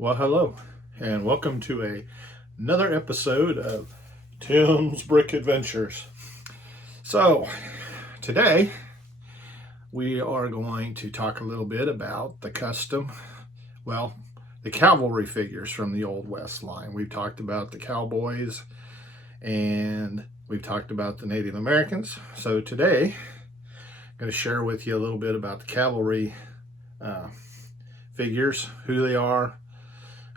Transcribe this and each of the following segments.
Well, hello, and welcome to another episode of Tim's Brick Adventures. So, today we are going to talk a little bit about the cavalry figures from the Old West line. We've talked about the cowboys and we've talked about the Native Americans. So today, I'm going to share with you a little bit about the cavalry figures, who they are,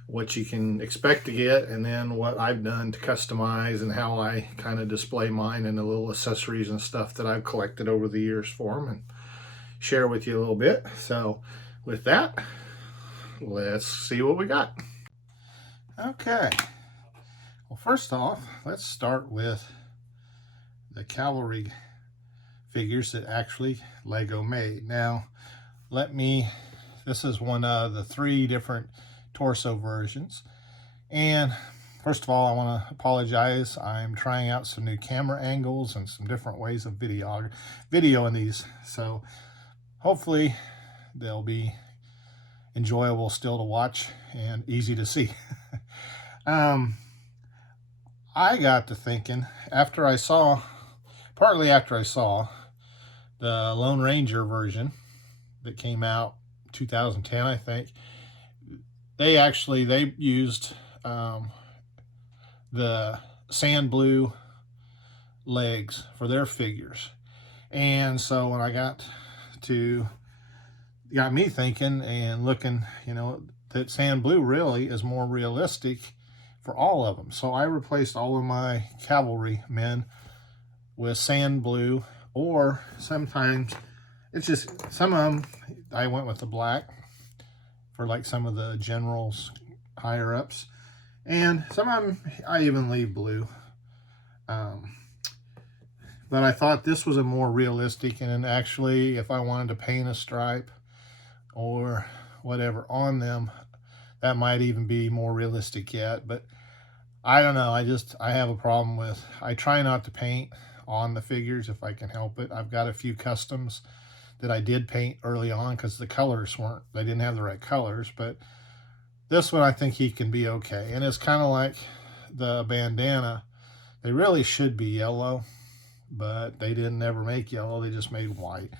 what you can expect to get, and then what I've done to customize and how I kind of display mine and the little accessories and stuff that I've collected over the years for them and share with you a little bit. So with that, let's see what we got. Okay, well, first off, let's start with the cavalry figures that actually Lego made. Now this is one of the 3 different torso versions, and first of all, I want to apologize. I'm trying out some new camera angles and some different ways of video in these, so hopefully they'll be enjoyable still to watch and easy to see. I got to thinking partly after I saw the Lone Ranger version that came out 2010, I think. They used the sand blue legs for their figures. And so when I got me thinking and looking, that sand blue really is more realistic for all of them. So I replaced all of my cavalry men with sand blue, or sometimes it's just, some of them I went with the black for like some of the generals higher ups, and some of them I even leave blue. But I thought this was a more realistic, and actually if I wanted to paint a stripe or whatever on them, that might even be more realistic yet. But I don't know, I have a problem with, I try not to paint on the figures if I can help it. I've got a few customs that I did paint early on because the colors they didn't have the right colors, but this one I think he can be okay. And it's kind of like the bandana. They really should be yellow, but they didn't ever make yellow. They just made white.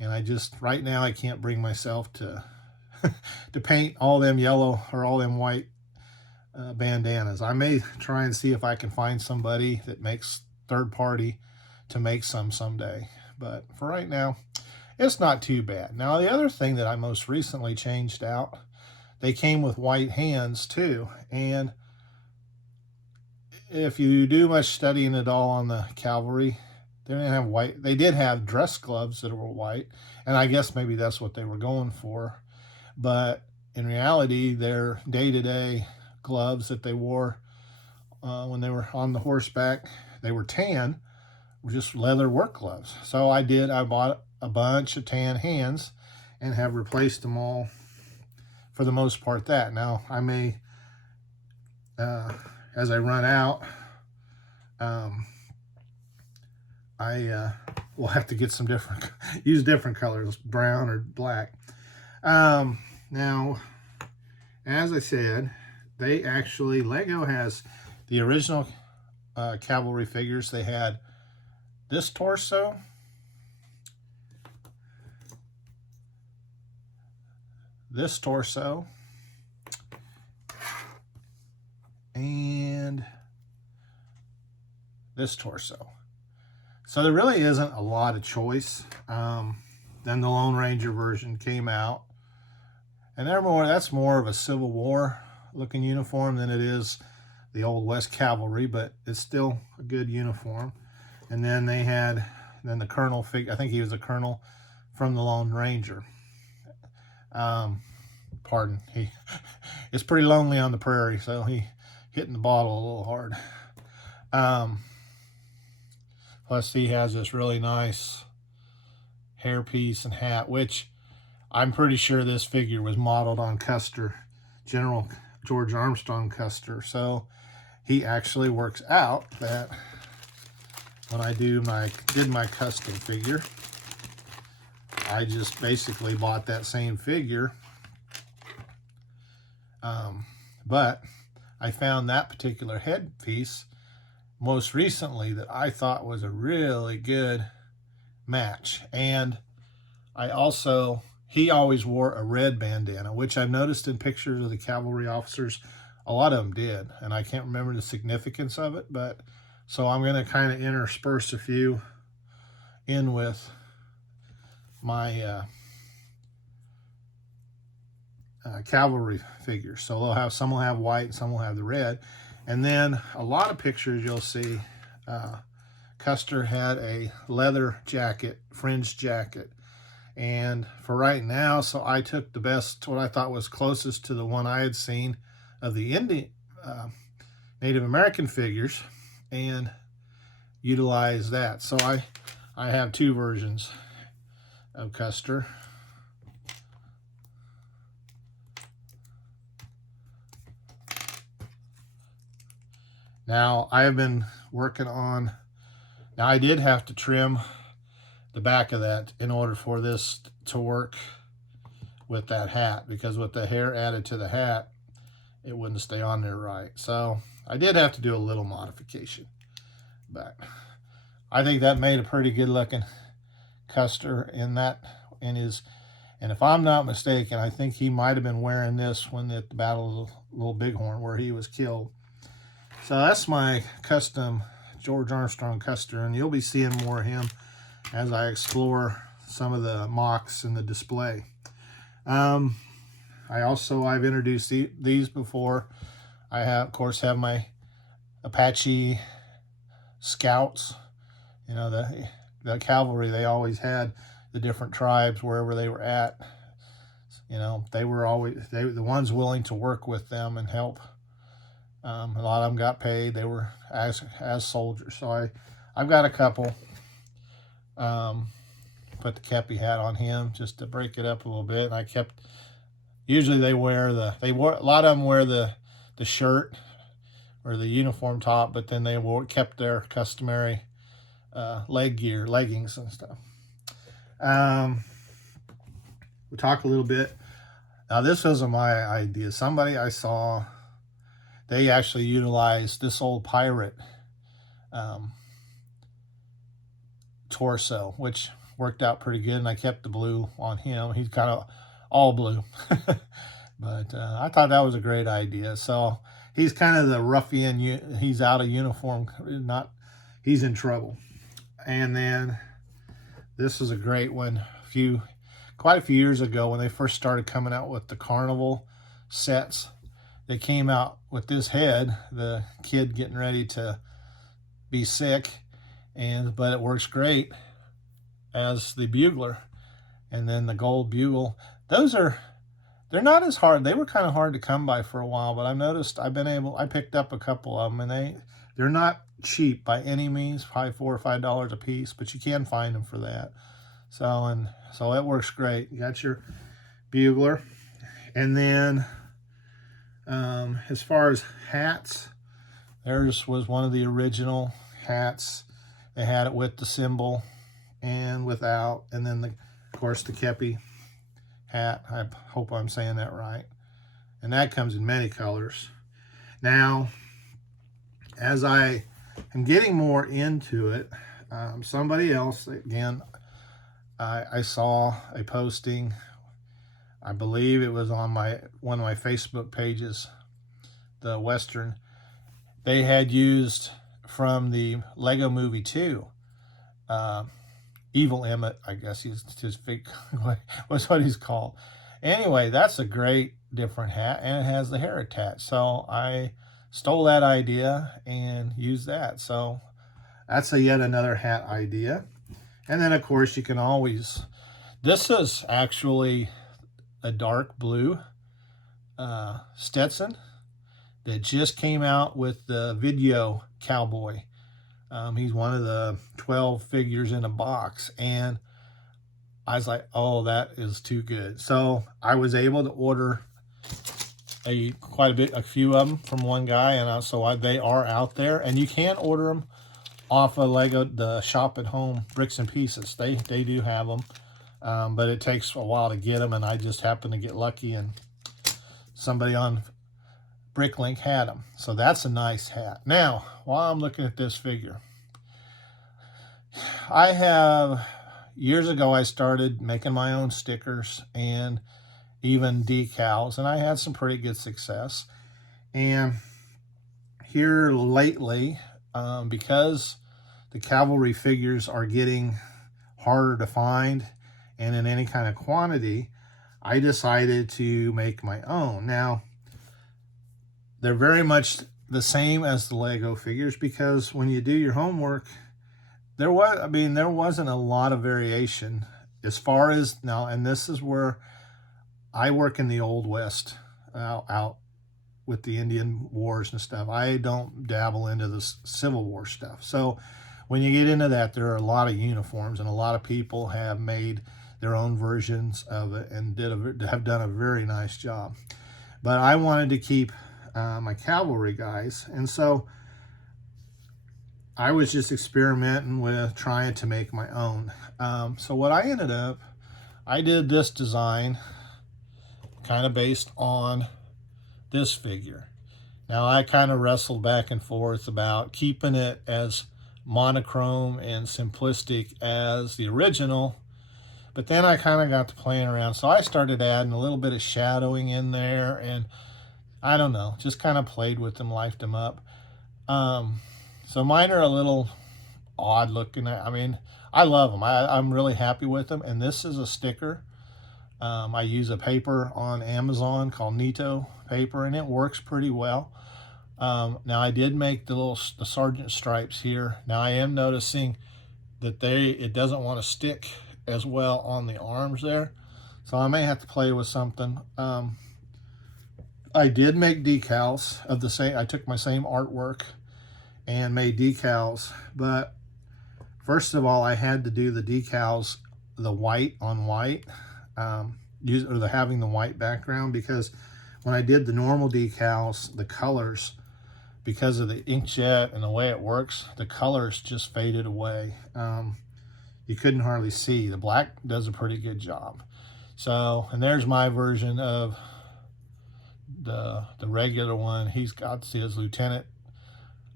And right now I can't bring myself to to paint all them yellow or all them white bandanas. I may try and see if I can find somebody that makes third party to make some someday. But for right now, it's not too bad. Now, the other thing that I most recently changed out, they came with white hands too. And if you do much studying at all on the cavalry, they didn't have white. They did have dress gloves that were white, and I guess maybe that's what they were going for. But in reality, their day-to-day gloves that they wore when they were on the horseback, they were tan, were just leather work gloves. So I bought a bunch of tan hands and have replaced them all for the most part. That now I may as I run out, I will have to get some use different colors, brown or black. Now, as I said, Lego has the original cavalry figures. They had this torso, this torso, and this torso. So there really isn't a lot of choice. Then the Lone Ranger version came out, and that's more of a Civil War looking uniform than it is the Old West cavalry, but it's still a good uniform. And then they had the colonel figure. I think he was a colonel from the Lone Ranger. It's pretty lonely on the prairie, so he hitting the bottle a little hard. Plus he has this really nice hairpiece and hat, which I'm pretty sure this figure was modeled on Custer, General George Armstrong Custer. So he actually works out that when I did my custom figure, I just basically bought that same figure But I found that particular headpiece most recently that I thought was a really good match. And I also, he always wore a red bandana, which I've noticed in pictures of the cavalry officers, a lot of them did. And I can't remember the significance of it, but so I'm going to kind of intersperse a few in with my cavalry figures. So they'll have, some will have white, some will have the red. And then a lot of pictures you'll see, Custer had a leather jacket, fringed jacket. And for right now, so I took the best, what I thought was closest to the one I had seen of the Native American figures, and utilized that. So I have two versions of Custer. Now, I have been working on, now I did have to trim the back of that in order for this to work with that hat, because with the hair added to the hat, it wouldn't stay on there right. So I did have to do a little modification, but I think that made a pretty good looking Custer in that, in his, and if I'm not mistaken, I think he might have been wearing this when at the Battle of Little Bighorn where he was killed. So that's my custom George Armstrong Custer, and you'll be seeing more of him as I explore some of the mocks in the display. I've introduced these before. I have, of course, have my Apache Scouts. You know, the cavalry, they always had the different tribes wherever they were at. You know, they were always, the ones willing to work with them and help. A lot of them got paid. They were as soldiers. So I've got a couple. Put the kepi hat on him just to break it up a little bit. And I kept, usually they wear a lot of them wear the shirt or the uniform top, but then they kept their customary leg gear, leggings and stuff. We'll talk a little bit. Now, this wasn't my idea. Somebody I saw, they actually utilized this old pirate torso, which worked out pretty good, and I kept the blue on him. He's kind of all blue. But I thought that was a great idea. So he's kind of the ruffian. He's out of uniform. He's in trouble. And then this is a great one. Quite a few years ago, when they first started coming out with the carnival sets, they came out with this head, the kid getting ready to be sick, but it works great as the bugler. And then the gold bugle. They're not as hard. They were kind of hard to come by for a while, but I've noticed I picked up a couple of them, and they're not cheap by any means, probably $4 or $5 a piece, but you can find them for that. So it works great. You got your bugler. And then as far as hats, theirs was one of the original hats. They had it with the symbol and without, and then of course the kepi hat. I hope I'm saying that right. And that comes in many colors. Now, as I am getting more into it, somebody else, again, I saw a posting, I believe it was on one of my Facebook pages, the Western. They had used from the Lego Movie 2, Evil Emmett, I guess his fake was what he's called. Anyway, that's a great different hat, and it has the hair attached. So I stole that idea and used that. So that's yet another hat idea. And then, of course, you can always, this is actually a dark blue Stetson that just came out with the video cowboy. He's one of the 12 figures in a box, and I was like, oh, that is too good. So I was able to order a few of them from one guy, and they are out there, and you can order them off of Lego, the Shop at Home Bricks and Pieces. They do have them, but it takes a while to get them, and I just happened to get lucky, and somebody on Bricklink had them. So that's a nice hat. Now, while I'm looking at this figure, I have, years ago I started making my own stickers and even decals, and I had some pretty good success. And here lately, because the Cavalry figures are getting harder to find and in any kind of quantity, I decided to make my own. Now, they're very much the same as the Lego figures, because when you do your homework, there wasn't a lot of variation as far as now, and this is where I work in the Old West, out with the Indian Wars and stuff. I don't dabble into the Civil War stuff. So when you get into that, there are a lot of uniforms, and a lot of people have made their own versions of it and have done a very nice job. But I wanted to keep my Cavalry guys, and so I was just experimenting with trying to make my own. So what I ended up, I did this design kind of based on this figure. Now, I kind of wrestled back and forth about keeping it as monochrome and simplistic as the original, but then I kind of got to playing around, so I started adding a little bit of shadowing in there, and I don't know, just kind of played with them, lifed them up. So mine are a little odd looking. I mean, I love them. I'm really happy with them, and this is a sticker. I use a paper on Amazon called Nito paper, and it works pretty well. Now, I did make the sergeant stripes here. Now, I am noticing that it doesn't want to stick as well on the arms there, so I may have to play with something. I did make decals of the same. I took my same artwork and made decals, but first of all, I had to do the decals the white on white, having the white background, because when I did the normal decals, the colors, because of the inkjet and the way it works, the colors just faded away. You couldn't hardly see. The black does a pretty good job. So, and there's my version of the regular one. He's got, see, his lieutenant,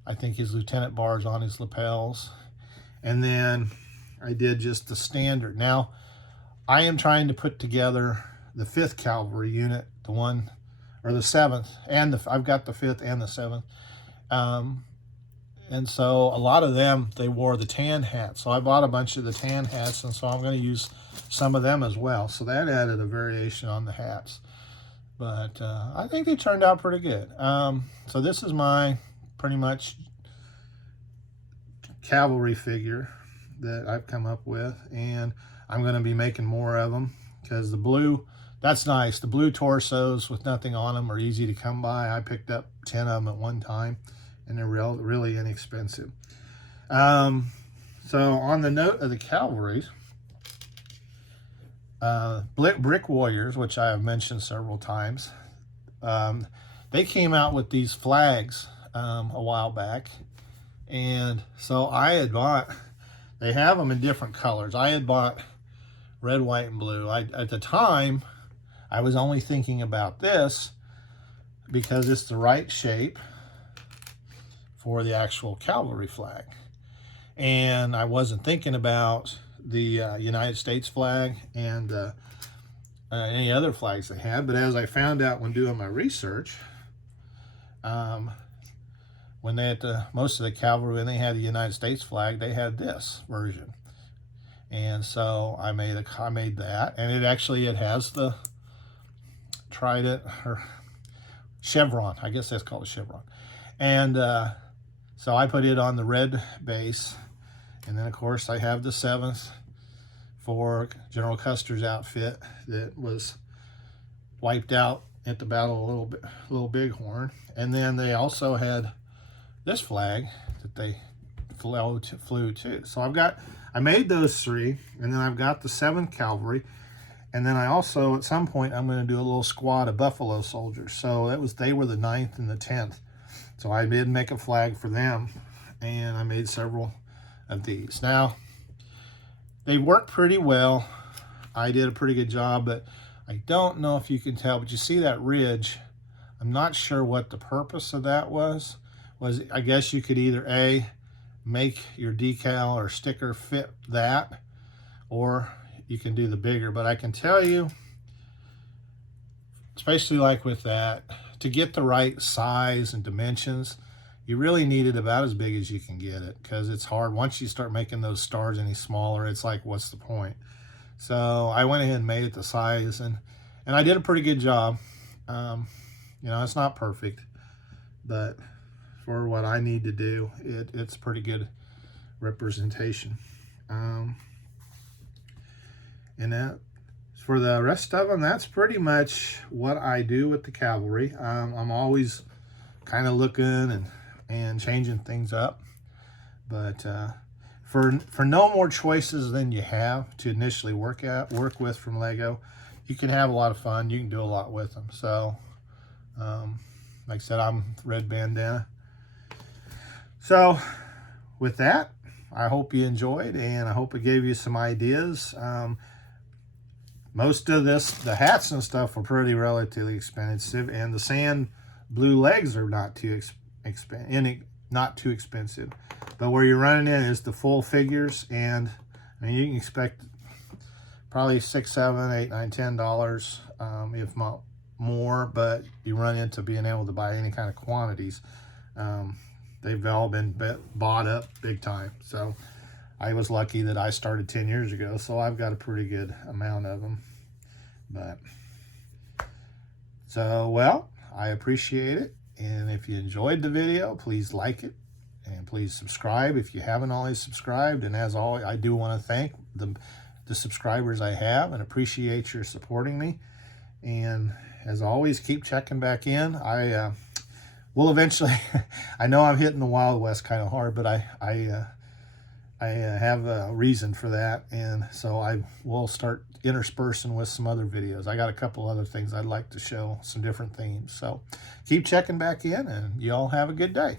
I think his lieutenant bars on his lapels. And then I did just the standard. Now, I am trying to put together the 5th Cavalry unit, the 7th, and I've got the 5th and the 7th. And so a lot of them, they wore the tan hats. So I bought a bunch of the tan hats, and so I'm going to use some of them as well. So that added a variation on the hats. But I think they turned out pretty good. So this is my pretty much Cavalry figure that I've come up with, and I'm going to be making more of them, because the blue, that's nice. The blue torsos with nothing on them are easy to come by. I picked up 10 of them at one time, and they're really inexpensive. So on the note of the Cavalry, Brick Warriors, which I have mentioned several times, they came out with these flags a while back, and so I had bought, they have them in different colors. I had bought red, white, and blue. At the time, I was only thinking about this because it's the right shape for the actual Cavalry flag, and I wasn't thinking about the United States flag and any other flags they had. But as I found out when doing my research, when they had most of the cavalry, when they had the United States flag, they had this version, and so I made that, and it has the trident or chevron. I guess that's called a chevron, and so I put it on the red base. And then, of course, I have the 7th for General Custer's outfit that was wiped out at the Battle of Little Bighorn. And then they also had this flag that they flew to. So I made those 3, and then I've got the 7th Cavalry. And then I also, at some point, I'm going to do a little squad of Buffalo soldiers. So they were the 9th and the 10th. So I did make a flag for them, and I made several of these. Now, they work pretty well. I did a pretty good job, but I don't know if you can tell, but you see that ridge? I'm not sure what the purpose of that was. I guess you could either A, make your decal or sticker fit that, or you can do the bigger. But I can tell you, especially like with that, to get the right size and dimensions, you really need it about as big as you can get it, because it's hard. Once you start making those stars any smaller, it's like, what's the point? So I went ahead and made it the size, and I did a pretty good job. You know, it's not perfect, but for what I need to do, it's pretty good representation. And that, for the rest of them, that's pretty much what I do with the cavalry. I'm always kind of looking and changing things up, but for no more choices than you have to initially work with from Lego, you can have a lot of fun. You can do a lot with them. So like I said, I'm red bandana. So with that, I hope you enjoyed, and I hope it gave you some ideas. Most of the hats and stuff are pretty relatively expensive, and the sand blue legs are not too expensive. But where you're running in is the full figures, and I mean, you can expect probably $6, $7, $8, $9, $10, if not more. But you run into being able to buy any kind of quantities. They've all been bought up big time. So I was lucky that I started 10 years ago, so I've got a pretty good amount of them. But so, well, I appreciate it. And if you enjoyed the video, please like it, and please subscribe if you haven't already subscribed. And as always, I do want to thank the subscribers I have, and appreciate your supporting me. And as always, keep checking back in. I will eventually, I know I'm hitting the Wild West kind of hard, but I have a reason for that, and so I will start interspersing with some other videos. I got a couple other things I'd like to show, some different themes. So keep checking back in, and y'all have a good day.